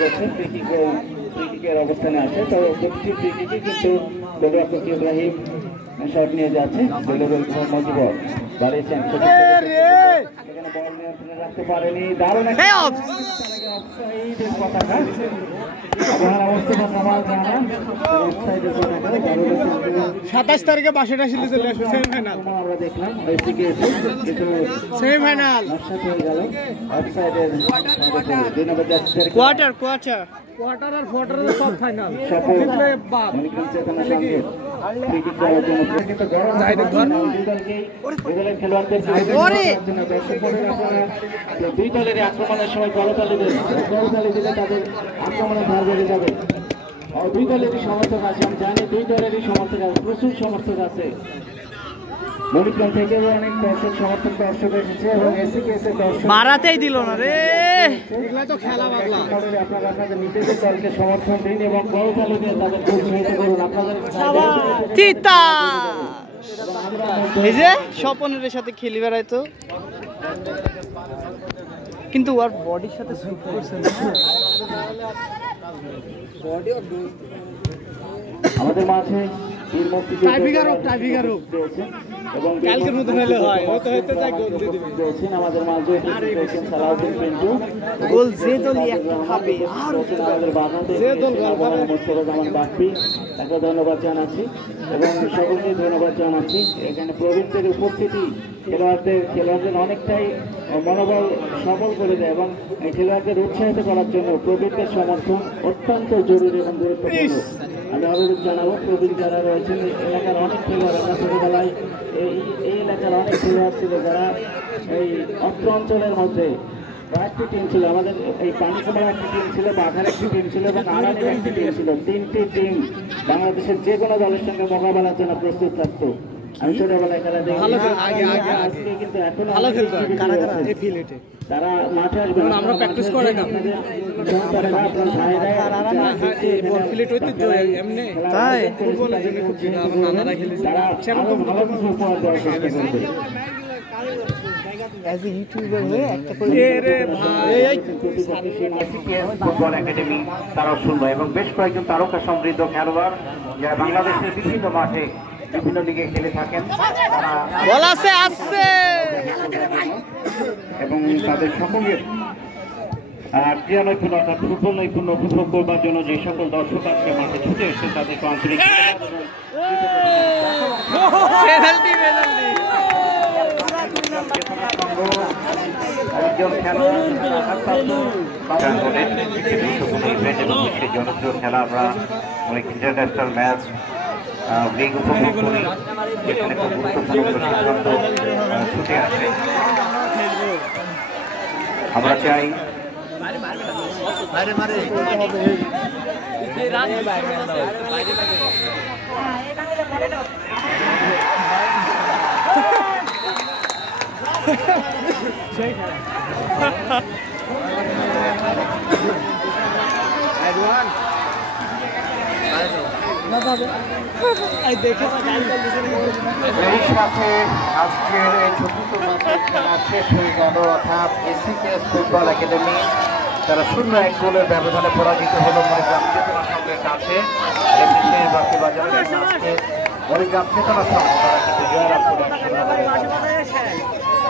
করছে, ফ্রি কিকের অবস্থানে আছে। তো প্রতিটি ফ্রি কিকে কিন্তু গোলরক্ষক ইব্রাহিম শট নিয়ে যাচ্ছে। মজিবর বাড়িয়েছেন, এখানে বল নিয়ন্ত্রণে রাখতে পারেনি, দারুণ একটা অফসাইডের পতাকা। মুস্তাফা কামাল রানা অফসাইডের পতাকা। 27 তারিখে বাসাটা শিলে চলে আসবে সেমিফাইনাল। আমরা দেখলাম ওইদিকে এসে কিন্তু সেমিফাইনাল নষ্ট হয়ে গেল অফসাইডের। 2 নম্বর জার্সি কোয়ার্টার আর কোয়ার্টারের সব ফাইনাল জিতলে বাদ। চেতনা সংকেত ফ্রি কিক দেওয়ার জন্য কিন্তু গরম খেলোয়াড়দের দুই দলের আক্রমণের সময় করতালি দিলে তাদের আক্রমণের ধার বেড়ে যাবে। দুই দলেরই সমর্থক আছে, আমি জানি দুই দলেরই সমর্থক আছে, প্রচুর সমর্থক আছে। মণিগ্রাম থেকে অনেক দর্শক এসেছে এবং বাড়াতেই দিল না রে। তো খেলা বাদলা, আপনারা আপনাদের নিজেদের দলকে সমর্থন দিন এবং করতালি দিয়ে তাদের উৎসাহিত করুন। আপনাদের এই যে স্বপনের সাথে খেলি বেড়াইতো, কিন্তু ওর বডির সাথে স্যুট করছে না। আমাদের মাঝে কালকের মতো হলে হয়, হতে চাই গোল দিয়ে দিবে। আমাদের মাঝে সালাউদ্দিন পিন্টু, গোল যে দলই একটা খাবে, আমাদের বাঁধাতে যে দল গোল খাবে মোস্তফা জামান বাপ্পি, তাকে ধন্যবাদ জানাচ্ছি এবং সকলকে ধন্যবাদ জানাচ্ছি। এখানে প্রবীণদের উপস্থিতি খেলোয়াড়দের অনেকটাই মনোবল সবল করে দেয় এবং খেলোয়াড়দের উৎসাহিত করার জন্য প্রবীণদের সমর্থন অত্যন্ত জরুরি এবং গুরুত্বপূর্ণ। আমি অনুরোধ জানাবো, প্রবীণ যারা রয়েছেন এলাকার অনেক খেলোয়াড়, আমরা ছোটবেলায় এই এলাকার অনেক খেলোয়াড় ছিল যারা এই অত্র অঞ্চলের মধ্যে কয়েকটি টিম ছিল। আমাদের এই পানিকুমার একটি টিম ছিল, বাঘার একটি টিম ছিল এবং আড়ানির একটি টিম ছিল। 3টি টিম বাংলাদেশের যে কোনো দলের সঙ্গে মোকাবেলার জন্য প্রস্তুত থাকতো। আমি ছোটবেলায় খেলা দেখি, কিন্তু এখন তারা মাঠে আসবে, আমরা প্র্যাকটিস করে না। তাই ফুটবলের জন্য খুব নানারা খেলেছে, ফুটবল একাডেমি তারাও শুনবো এবং বেশ কয়েকজন তারকা সমৃদ্ধ খেলোয়াড় যারা বাংলাদেশের বিভিন্ন মাঠে বিভিন্ন লিগে খেলে থাকেন, এবং তাদের সকলের ক্রীড়া নৈপুণ্য অর্থাৎ ফুটবল নৈপুণ্য উপভোগ করবার জন্য যে সকল দর্শক আজকে মাঠে ছুটে এসছে তাদেরকে আন্তরিক জনপ্রিয় খেলা। আমরা অনেক ইন্টারন্যাশনাল ম্যাচ লিগ উপভোগ করি, যেখানে খুব গুরুত্বপূর্ণ সিদ্ধান্ত ছুটে আসে। আমরা চাই এই সাথে আজকের এই চতুর্থ ম্যাচের খেলা শেষ হয়ে গেল, অর্থাৎ এসিকেএস ফুটবল একাডেমি তারা 0-1 গোলের ব্যবধানে পরাজিত হলো মণিগ্রাম চেতনা সংঘের কাছে। বাকি বাজারে আজকে মণিগ্রাম চেতনা সংঘ তারা কিন্তু জয়লাভ করে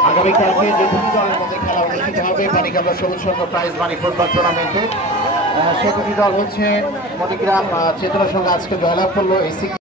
আগামীকালকে যে দুটি দলের মধ্যে খেলা অনুষ্ঠিত হবে পানিকাবলা সবুজ সংঘ প্রাইজ মানি ফুটবল টুর্নামেন্টে, সে দুটি দল হচ্ছে মণিগ্রাম চেতনা সংঘ আজকে জয়লাভ করলো এসি